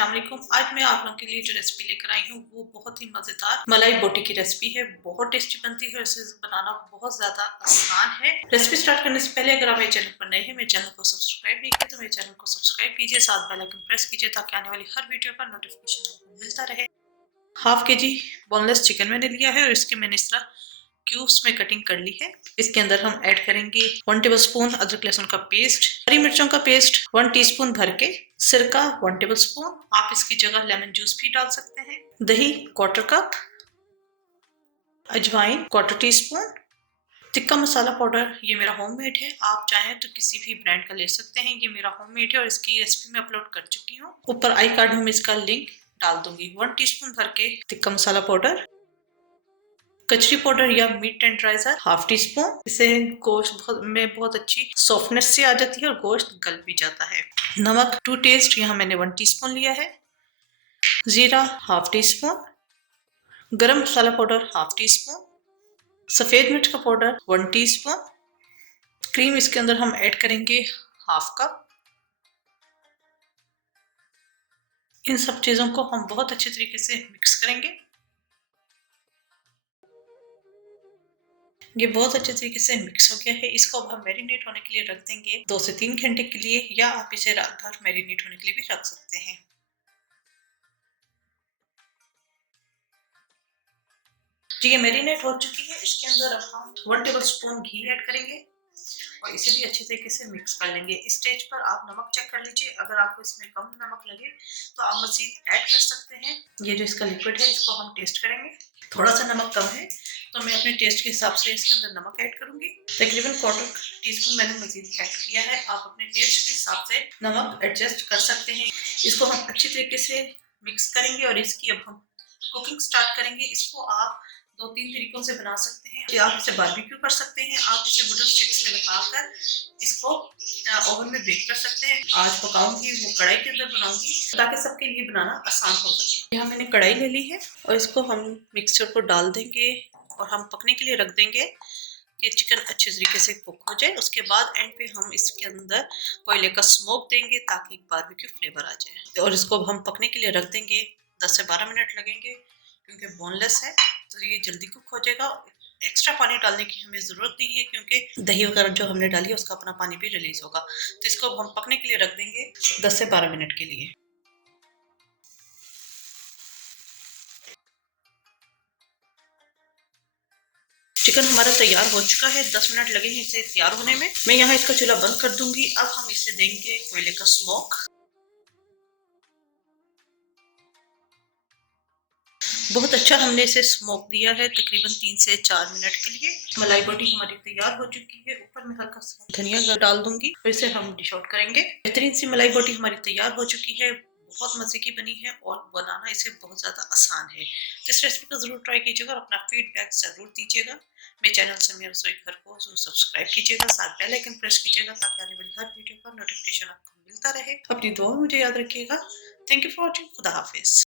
अस्सलाम वालेकुम। आज मैं आप लोगों के लिए जो रेसिपी लेकर आई हूँ वो बहुत ही मज़ेदार मलाई बोटी की रेसिपी है। बहुत टेस्टी बनती है, इसे बनाना बहुत ज़्यादा आसान है। रेसिपी स्टार्ट करने से पहले अगर आप मेरे चैनल पर नए हैं, मेरे चैनल को सब्सक्राइब नहीं किया तो मेरे चैनल को सब्सक्राइब कीजिए, साथ बेल आइकन प्रेस कीजिए ताकि आने वाली हर वीडियो का नोटिफिकेशन आपको मिलता रहे। हाफ के जी बोनलेस चिकन मैंने लिया है और इसके मैंने इस तरह क्यूब्स में कटिंग कर ली है। इसके अंदर हम ऐड करेंगे 1 टेबलस्पून अदरक लहसुन का पेस्ट, हरी मिर्चों का पेस्ट 1 टीस्पून भर के, सिरका 1 टेबलस्पून, आप इसकी जगह लेमन जूस भी डाल सकते हैं, दही 1/4 कप, अजवाइन 1/4 टीस्पून, टिक्का मसाला पाउडर ये मेरा होममेड है, आप चाहें तो किसी भी ब्रांड का ले सकते हैं। ये मेरा होममेड है और इसकी रेसिपी मैं अपलोड कर चुकी हूँ। ऊपर आई कार्ड में इसका लिंक डाल दूंगी। 1 टीस्पून भर के टिक्का मसाला पाउडर, कचरी पाउडर या मीट टेंडराइजर 1/2 टीस्पून। इससे गोश्त में बहुत अच्छी सॉफ्टनेस से आ जाती है और गोश्त गल भी जाता है। नमक टू टेस्ट, यहाँ मैंने 1 टीस्पून लिया है। जीरा 1/2 टीस्पून, गरम मसाला पाउडर 1/2 टीस्पून, सफेद मिर्च का पाउडर 1 टीस्पून। क्रीम इसके अंदर हम ऐड करेंगे 1/2 कप। इन सब चीजों को हम बहुत अच्छे तरीके से मिक्स करेंगे। ये बहुत अच्छे तरीके से मिक्स हो गया है। इसको अब हम मैरिनेट होने के लिए रख देंगे 2 से 3 घंटे के लिए, या आप इसे रात भर मैरिनेट होने के लिए भी रख सकते हैं। जी ये मैरिनेट हो चुकी है। इसके अंदर अब हम 1 टेबलस्पून घी ऐड करेंगे और इसे भी अच्छी तरीके से मिक्स कर लेंगे। इस स्टेज पर आप नमक चेक कर लीजिए, अगर आपको इसमें कम नमक लगे तो आप मजीद ऐड कर सकते हैं। ये जो इसका लिक्विड है इसको हम टेस्ट करेंगे। थोड़ा सा नमक कम है तो मैं अपने टेस्ट के हिसाब से इसके अंदर नमक ऐड करूंगी। तकरीबन 1/4 टीस्पून मैंने मजीद ऐड किया है। आप अपने टेस्ट के हिसाब से नमक एडजस्ट कर सकते हैं। इसको हम अच्छी तरीके से मिक्स करेंगे और इसकी अब हम कुकिंग स्टार्ट करेंगे। इसको आप 2-3 तरीकों से बना सकते हैं। आप इसे बारबेक्यू कर सकते हैं, आप इसे वुडन स्टिक्स में लगाकर इसको ओवन में बेक कर सकते हैं। आज पकाऊंगी वो कढ़ाई के अंदर बनाऊंगी ताकि सबके लिए बनाना आसान हो सके। यहाँ मैंने कढ़ाई ले ली है और इसको हम मिक्सचर को डाल देंगे और हम पकने के लिए रख देंगे कि चिकन अच्छे तरीके से कुक हो जाए। उसके बाद एंड पे हम इसके अंदर कोयले का स्मोक देंगे ताकि एक बारबेक्यू फ्लेवर आ जाए और इसको हम पकने के लिए रख देंगे। 10 से 12 मिनट लगेंगे क्योंकि बोनलेस है तो ये जल्दी कुक हो जाएगा। एक्स्ट्रा पानी डालने की हमें ज़रूरत नहीं है क्योंकि दही वगैरह जो हमने डाली है उसका अपना पानी भी रिलीज होगा। तो इसको हम पकने के लिए रख देंगे 10 से 12 मिनट के लिए। चिकन हमारा तैयार हो चुका है। 10 मिनट लगे हैं इसे तैयार होने में। मैं यहाँ इसका चूल्हा बंद कर दूंगी। अब हम इसे देंगे कोयले का स्मोक। बहुत अच्छा हमने इसे स्मोक दिया है, तकरीबन 3 से 4 मिनट के लिए। मलाई बोटी हमारी तैयार हो चुकी है। ऊपर में हल्का सा धनिया डाल दूंगी, फिर इसे हम डिश आउट करेंगे। बेहतरीन सी मलाई बोटी हमारी तैयार हो चुकी है। बहुत मजे की बनी है और बनाना इसे बहुत ज्यादा आसान है। इस रेसिपी को जरूर ट्राई कीजिएगा और अपना फीडबैक जरूर दीजिएगा। मेरे चैनल से मेरे रसोई घर को जरूर सब्सक्राइब कीजिएगा, साथ बेल आइकन प्रेस कीजिएगा ताकि आने वाली हर वीडियो का नोटिफिकेशन आपको मिलता रहे। अपनी दुआ में मुझे याद रखिएगा। Thank you for watching. खुदा हाफिज।